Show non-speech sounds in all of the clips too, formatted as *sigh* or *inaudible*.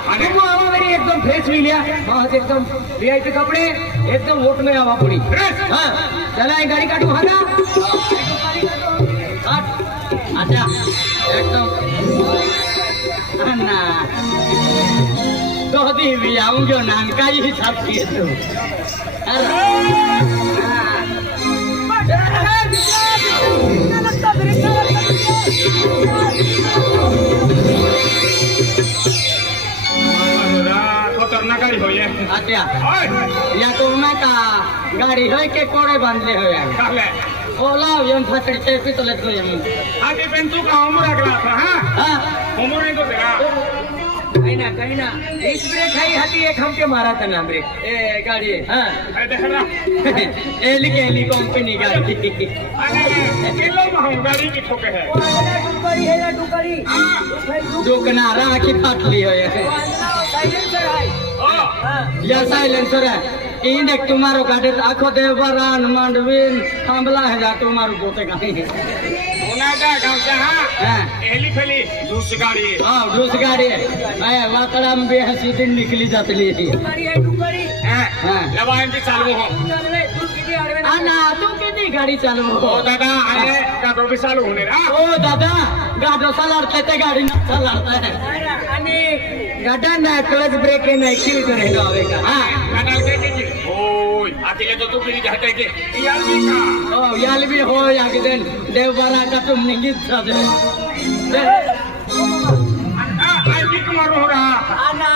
એકદમ ફ્રેશ મિલ્યા એકદમ વીઆઈપી કપડે એકદમ વોટ મેં આવા પડી હા. ચલા ગાડી કાઢું. હાલા. આચા એકદમ. ના. તો દીવી આવું જો નાનકાઈ છાપી હતું અરે खतरनाक गाडी होय अच्छा या तो मैं का गाड़ी है के कोड़े बांधले हो काले ओला यम फसड़ के पितले तो यम आगे पेंटू का उमर अगला था हाँ हाँ उमर तो तेरा कहीं ना कहीं ना इस ब्रेक है हाथी एक हम के मारा था ना ब्रेक ए गाड़ी हाँ अरे देख एली के एली कंपनी गाड़ी किलो में गाड़ी की ठोके है टुकड़ी है ना टुकड़ी राखी फाट ली हो ये साइलेंसर है। ओ या साइलेंसर है इन देख तुम्हारो गाड़ी आखो देवरान मंडवीन। थांबला है जा तुम्हारो गोते गाड़ी होना जा गाँव से हाँ? हाँ। एली फेली दूस गाड़ी हाँ। दूस गाड़ी है। वाकड़ा में बेहसी दिन निकली जाती ली टुकड़ी है टुकड़ी हाँ। हाँ। लवाइन भी चालू हो। चलवे तू किती अडवे अन्ना तू किती गाडी चालू ओ दादा का तो भी चालू होने रा। ओ दादा गाडो चालवते ते गाडी न चालवता है। गाडा ना क्लच ब्रेक ना एक्सिल करे ना हवे का। हाँ। कनाल के की ओय आतिले तो तू किरी जाते के यार भी का ओ याल भी हो या के दिन। देव बारा का तुम निगित साजे हाँ। आई भी मारो हो रहा अन्ना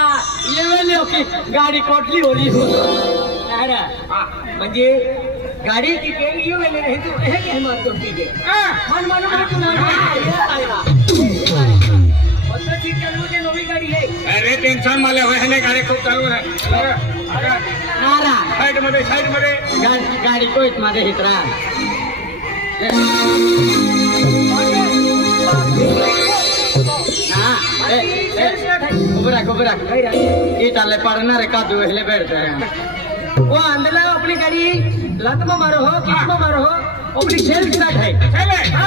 ये वेले की गाडी कोटली होली हो। अरे हाँ। म्हणजे गाडी की के ये वेले नाही तू हे के मार तो की दे हाँ। मन मन मन तू ना टेन्शन मला होय ने गाडी खूप चालू आहे मध्ये मध्ये गाडी गाडी मध्ये हाँ, इटाले पड़ना रे कादू हिले बैठते हैं वो अंदर अपनी गाड़ी लत में मारो हो किसमें मारो हो अपनी सेल स्टार्ट है चले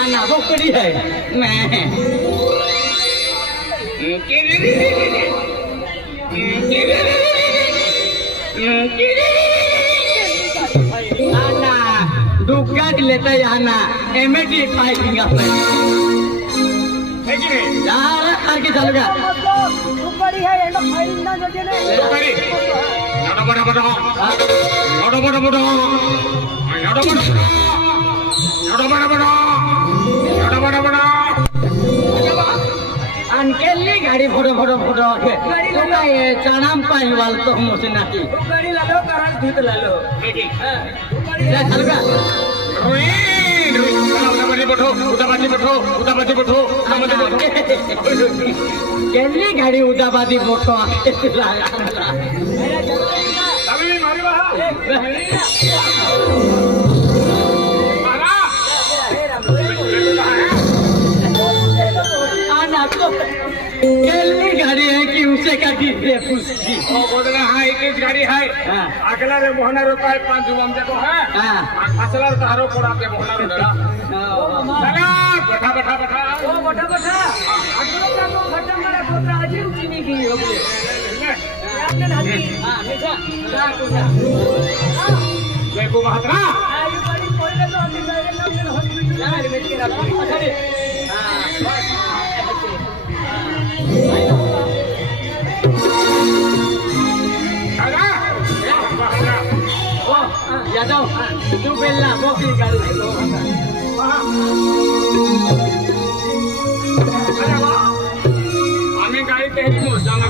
आना बोकड़ी है। मैं आना लेते हैं आना। एमएडी पाइपिंग अपने है की यार करके चलेगा टुकड़ी है। एंड फ़ाइल ना जजे ने गाडी नडो बडो बडो नडो अनकेली गाड़ी फोटो फोटो फोटो तो का ये चनाम पाई वाल तो मुझे नहीं टुकड़ी लालो कराल धूत लालो है की ले चलेगा रुई रुई उदा बाजी बठो उदा बाजी बठो उदा बाजी बठो उदा बाजी बठो केली गाड़ी उदाबादी फोटो आके लाया तभी मारी बहा केली गाड़ी है कि उसे का की दे उसकी ओ बोदला हाय एक गाड़ी हाय हाँ। अगला रे मोहना रो रुपए पाँच जुबम देखो है? हाँ। असला तो हरो कोड़ा पे मोहना रुपए चला बैठा बैठा बैठा। ओ बटा बटा अगलो का तो खत्म मारा पोता अजी उची की हो गए आपने नाती हाँ बेटा जा तो जय को महात्मा। आयु बड़ी कोई तो मेरे नाम से हॉस्पिटल जा रे बेटी रखो चला महात्मा ओ यादव तू बेला बोकी गाड़ी आम्ही गाडी तेरी मोजाला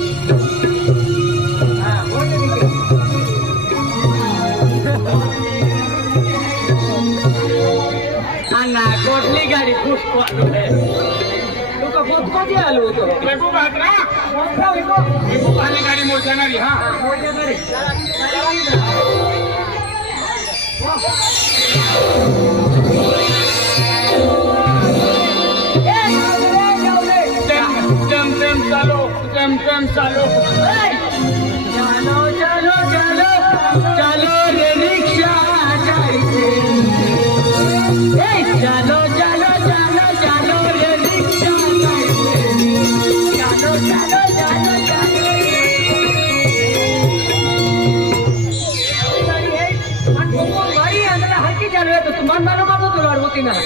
गाडी मोजणारी हा जमजम चालो जमजम चालो चालो चालो चालो चालो रे रिक्षा चालो મન મારો મારો તો રડવું તી ના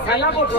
मोठो ચાલો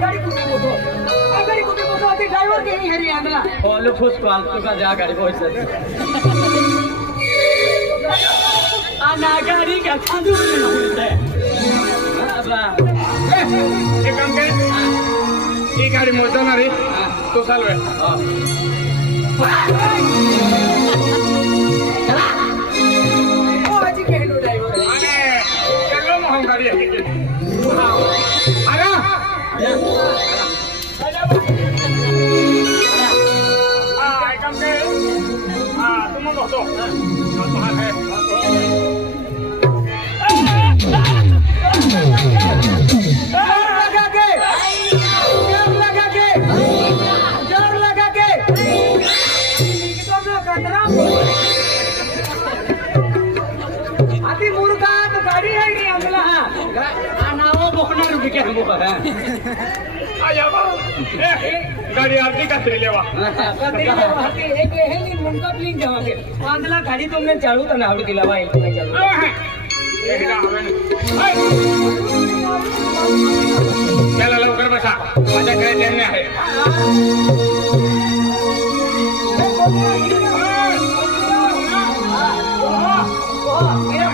गाड़ी कुछ बोलो गाड़ी कुछ बोलो आते ड्राइवर के ही हरी आमला बोलो खुद फालतू का जा गाड़ी बहुत सर आना गाड़ी का खादू में होते अबला एक काम कर ये गाड़ी मोटा ना रे तो साल में हां 走，走。के आया गाडी तुमने चालू ना आवडी त्याला लवकर बसा माझ्याकडे त्यांनी आहे मेरा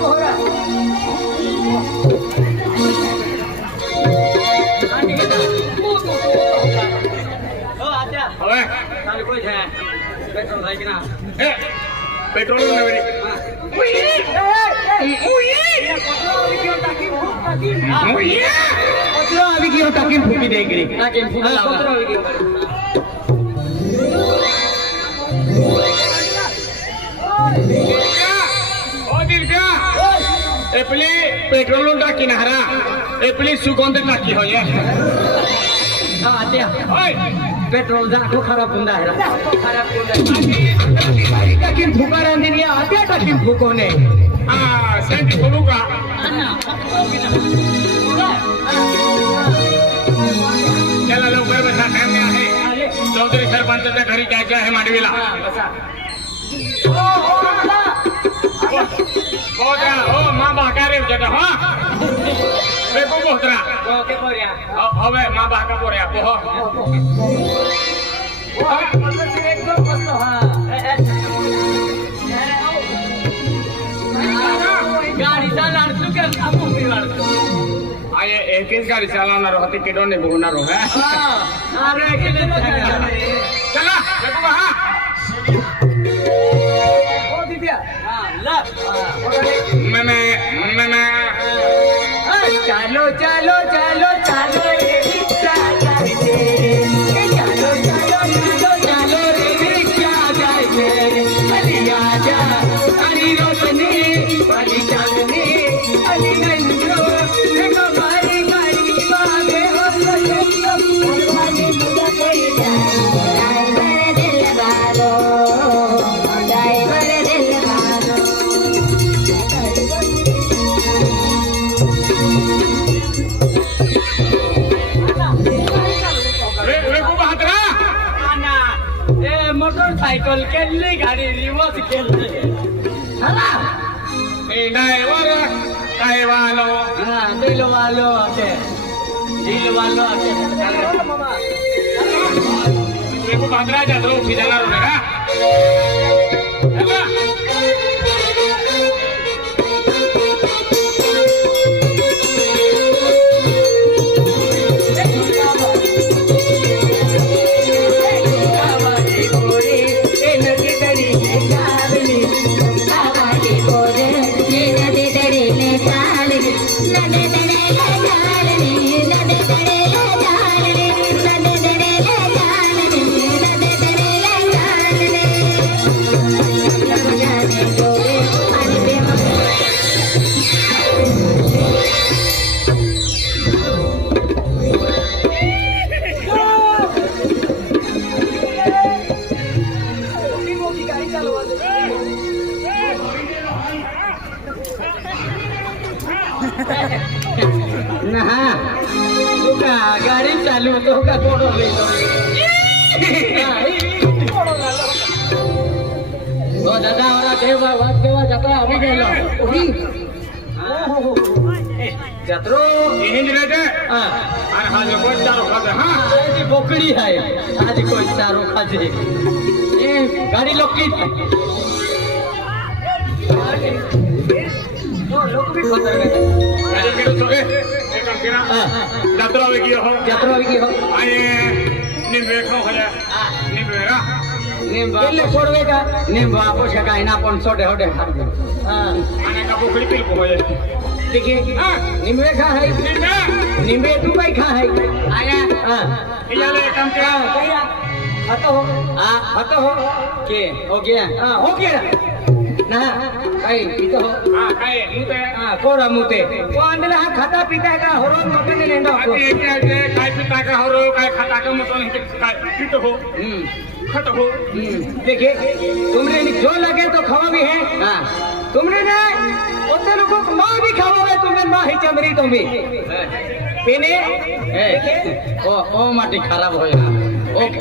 પેટ્રોલ કચરો આવી ગયો ટાકી ફૂટી દઈ ગઈ ટાકી કચરો આવી ગયો એપલી પેટ્રોલનું ટાકી ના હારા એપલી સુગંધ ટાકી હોય હા ત્યાં. पेट्रोल दाखव खराब होऊन जायला. टाकीन फुकारांनी आत्या टाकीन फुकवणे. बोलू का? त्याला लवकर बसा. टाइम आहे. चौधरी सरपंचाच्या घरी काय काय आहे मांडवीला. हो मां बाकारे जटा हा? Beko motra. Oke poria. Awe ma baka poria. Poho. Wah, kalau sih ekdom kosto ha. गाड़ी चला तू के आपू परिवार आए एक ही गाड़ी चलाना रहती किडो ने भूना रो है अरे किडो चला देखो वहाँ ओ दिव्या हाँ लव मैं मैं मैं मैं chalo, chalo, chalo. આવ્યો હશે. દિલવાલો હશે. બાબરા જાદરો ઉઠી જનારો ને હા? खाजे ए गाडी लोकी लोक भी खतर अरे केलं सगळे एक काम केला जत्रा वेगळी हो। की हो। आणि निंबे खाऊ खाल्या का निंबा सोडवे का निंबा पोषक आहे ना आपण सोडे होडे हा का बोकडी पिल पोहे देखिए निंबे खा है। निंबे निंबे तू काय खा है। आया। हाँ। याले काम केला हतो हो हाँ हतो हो के हो गया हाँ हो गया ना आई इतो हो हा काय मुते हाँ कोड़ा मुते वो अंदर हाँ खाता पीता है का हो रोज मोटे ने लेंडो आते येते आते काय पिता का हो रो काय खाता का मतो काय पित हो हम्म खत हो हम्म, देखिए तुमने जो लगे तो खावा भी है हाँ तुमने ने उतने लोगों को माँ भी खाओगे तुमने माँ ही चमरी तुम भी पीने ओ ओ माटी खराब हो ओ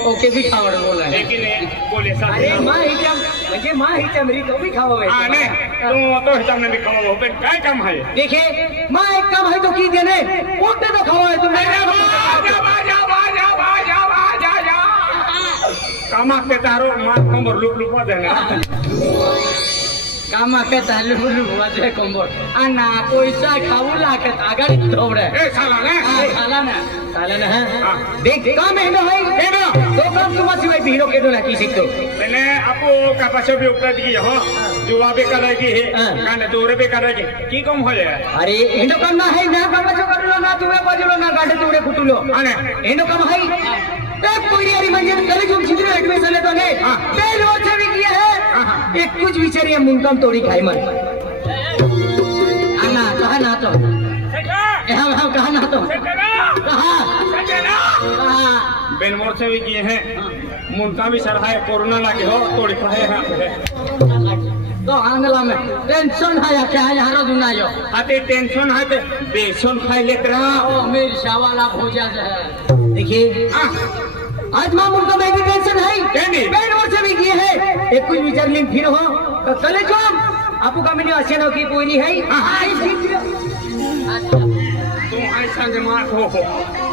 ओके भी खावड़ बोला है लेकिन बोले सा अरे माँ ही चम म्हणजे माँ ही चमरी तो भी खाओगे हा ने तू तो हिसाब ने खाओ होते काय काम है देखिए माँ एक काम है तो की देने उठते तो खाओगे तुमने बाजा बाजा बाजा बाजा बाजा जा कामाक ते तारो मा कंबर लुप लुप देना કામા કે તાલુલું વાજે કોંબો આ ના પૈસા ખાવું લાગે આગળ ધોવડે એ સાલા ને સાલા ને સાલા ને હા. દેખ કામ એનો હોય. એનો. તો કામ તું માસી ભાઈ ભીરો કેતો નાખી શકતો. એટલે આપો કાપાસો ભી ઉપરા દી હો. જુવા બે કરાય દી હે. કાને દોરે બે કરાય દી કી કામ હોય અરે એનો કામ ના હે ના કામ જો કરલો ના તુવે બજલો ના ગાડે તુરે ફૂટુલો અને? એનો કામ હે है एक कोई अरे म्हणजे कले जो छिद्र एडमिशन लेतो ने हाँ। ते लोचे भी किया हाँ, हाँ। है। एक कुछ विचारी मुंकम तोड़ी खाई मन आना कहा ना तो? हम हम कहा ना तो? कहा? कहा? बेन मोर से भी किए हैं। मुनका भी सराहा कोरोना लगे हो तोड़ी खाए हैं। तो आंगला में टेंशन है या क्या है? यहाँ दुनायो आते टेंशन है ते बेसन खाई लेत रहा ओ मेरी शावाला भोजा जो है। देखिए आज माम उनका मैं भी टेंशन है कहनी? बैन और से भी किए है एक कुछ विचार लें फिर हो तो चले जो आपको का मैंने अच्छे की कोई नहीं है हाँ। आई चित्र तुम ऐसा जमा हो हो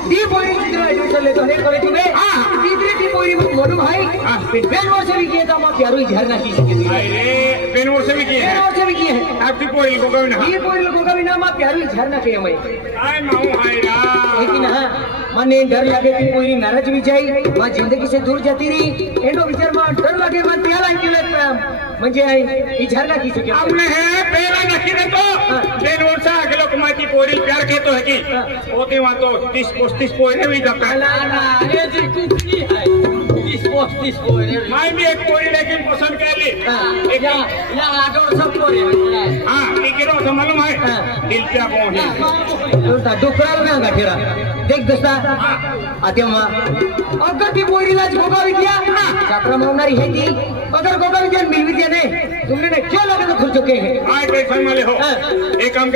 दी पोरी चित्र एडमिशन ले तो है कॉलेज में हाँ। तीसरी दी पोरी मोडू भाई हाँ। बैन और से भी किए तो हम प्यारो झरना की सके अरे बेन मोर से भी किए बैन हैं और से भी किए हैं आपकी पोरी को कभी ना ये पोरी लोगों का भी नाम आप प्यारो झरना के मैं आय माऊ हाय लेकिन रा हाँ મને ડર લાગે કે કોઈ નારાજ વિચાઈ માં જિંદગી से दूर જતી રહી એનો વિચાર માં ડર લાગે માં ત્યાં લાગી म्हणजे विचार ना की सके हमने है पेरा नखी ने तो बेन मोर से आगे लोग माती पोरी प्यार के तो है की होते वहां तो 30 35 पोरी भी दबता ना ना ये जी कुकरी है इस पोस्ट मैं भी एक पोरी लेकिन पसंद कर ली। एक या या आठवड संपवली हाँ। ये केरो मालूम हाँ. दिल क्या कोण है। दोस्ता डुकराला ना गाठीरा देख दोस्ता। आता मग अगर पोरीलाच गोगा विद्या जात्रा मावणारी है अगर गोगा विद्या मिल विद्या ने तुमने ने क्यों लगे तो खुल चुके हैं? पैसा हो। हाँ. एक काम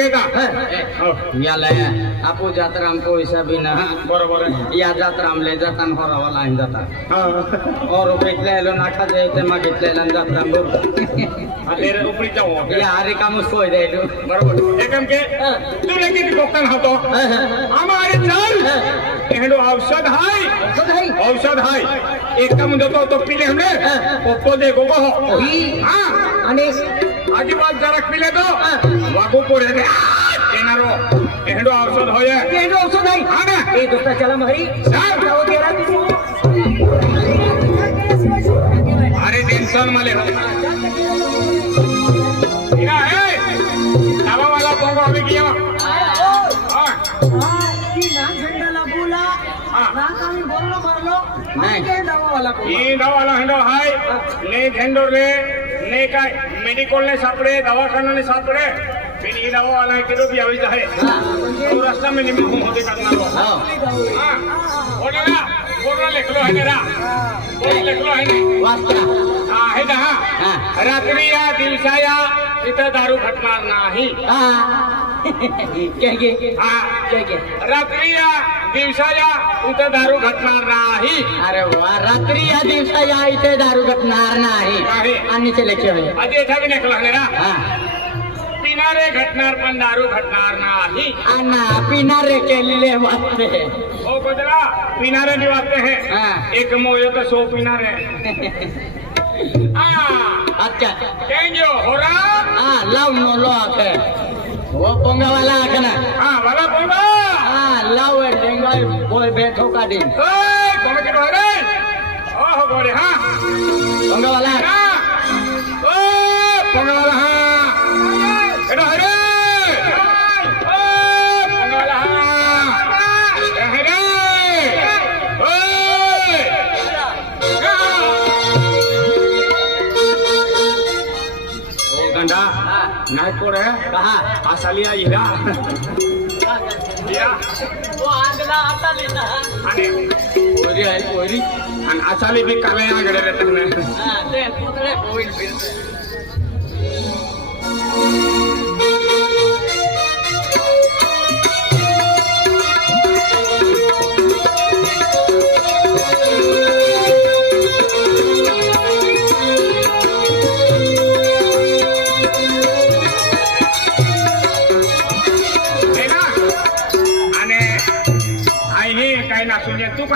हो, ऐसा भी ना बरोबर या हरावाला आहे जाता हा। और घेतलेलो नाका जायचं मग घेतलेला जात्रा हा, तेरे उपरी जाऊ आपण. या अरे काम उसको द्यायलो बरोबर एक काम के हाँ. तू लेके की कोकण होतो हमारे चल एहडो औषध हाय सदाई औषध हाय एक काम देतो तो पिले हमने हाँ. पोपो दे गोगो हो ही हा आणि अजिबात जरा पिले तो हाँ. वागू पोरे दे येणारो एहडो औषध होय केंद्र माले इना है दावा वाला पोंगो अभी किया हां की ना झंडा ला बोला ना कामी बोललो मारलो नहीं के दावा वाला पोंगो ये दावा वाला हंडो हाय नहीं झंडो रे नहीं का मेडिकल ने सापड़े दवाखाना ने सापड़े फिर ये दावा वाला के तो भी अभी जाए तो रास्ता में निम्न होते करना हां हां बोलना बोलना लिख लो है मेरा बोल लिख लो है वास्ता आहे ना? रात्री या दिवसा या इथं दारू घटणार नाही. काय हा. काय रात्री या दिवसा या इथं दारू घटणार नाही. अरे वा रात्री या दिवसा या इथे दारू घटणार नाही. आणि बी आहे ना? हा. पिणारे घटणार पण दारू घटणार नाही. अन्ना पिणारे केलेले वाचते ओ बदला पिणारे भी आते हैं. हाँ. एक मोयो तो सो पिणारे. *laughs* acha kenjo hora ah law no lo ake wo ponga wala kana ah wala ponga ah law e dengai boy betho ka din oi ponga ke hore oh gore ha ponga wala code है कहा आसालिया हिरा हिरा वो आंधला आता लेता आणि पोरी आहे पोरी आणि आसाली बी काले आगडे रहते हैं हा ते पुतळे होईल फिरते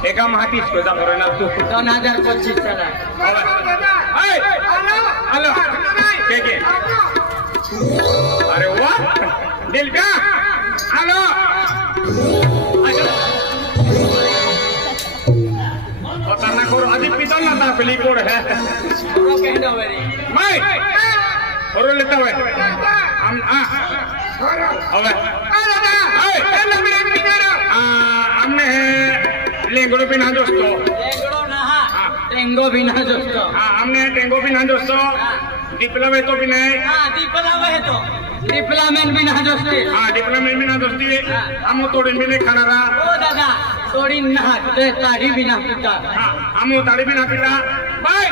महातीस कोदा बरो ना तू दोन हज़ार पंचवीस चला हाय हॅलो के के अरे वा दिल का हॅलो खतरनाक करो आधी पितल ना ता पेली कोड है मैं और लेता हुए हम आ अबे हमने લેંગડો બી ના જોસ્તો લેંગડો ના ટેંગો બી ના જોસ્તો હા અમને ટેંગો બી ના જોસ્તો દીપલા વેતો બી નહીં હા દીપલા વેતો ડિપ્લોમેન્ટ બી ના જોસ્તી હા ડિપ્લોમેન્ટ બી ના જોસ્તી આમો તોડીન બી નહીં ખાનારા ઓ દાદા તોડીન ના તાડી બી ના પીતા હા આમો તાડી બી ના પીતા બાય